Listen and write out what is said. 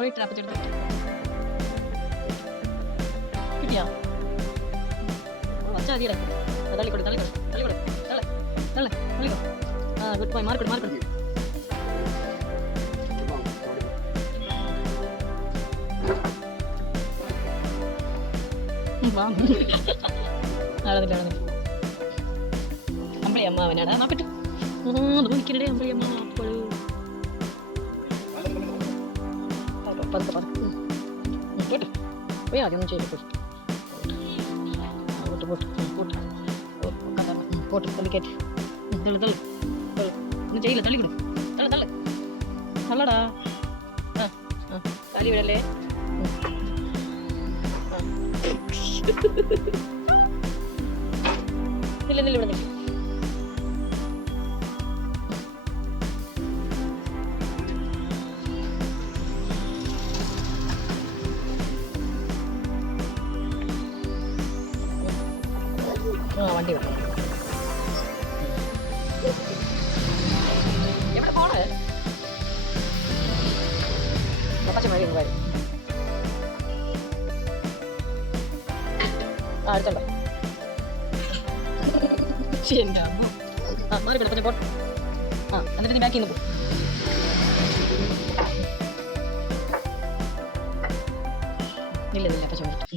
അപ്പച്ചെടുത്ത് കിട്ടിയാ വച്ചാ മതിയടാ ആ, തള്ളിക്കൊടു തള്ളിക്കൊടു തള്ളിക്കൊടു തള്ളെ തള്ളെ തള്ളിക്കോ ആ ഗുഡ് ബോയ് മാർക്കൊടു മാർക്കൊടു വാ നടന്നില്ല നടന്നില്ല അമ്പളി അമ്മാവനാടാ നോക്കട്ടെ നോക്കിടേ അമ്പളി അമ്മാവ അപ്പോഴും പതുക്കെ പതുക്കെ പോട്ടെ പോയി ആദ്യം ഒന്നും പോയി. പോട്ട്. പോട്ട് പോട്ട്. പോട്ട് തള്ളിക്കയറ്റ് ഉം, തള്ളു തള്ളു. തള്ളു. ഒന്നും ചെയ്യില്ല തള്ളിക്കിടും തള്ളു തള്ളു. തള്ളടാ. ആ ആ. കാലി വിടല്ലേ. നില്ല നില്ല ഇവിടെ നില്ല. ആ വണ്ടി വേണം എവിടെ പോണേ? പച്ച മഴ വരും. ആ അടുത്തുണ്ടോ. ആ മാറി പോ. ആ എന്നിട്ട് നീ ബാക്കിൽ നിന്ന് പോ. ഇല്ല ഇല്ല പച്ച മഴ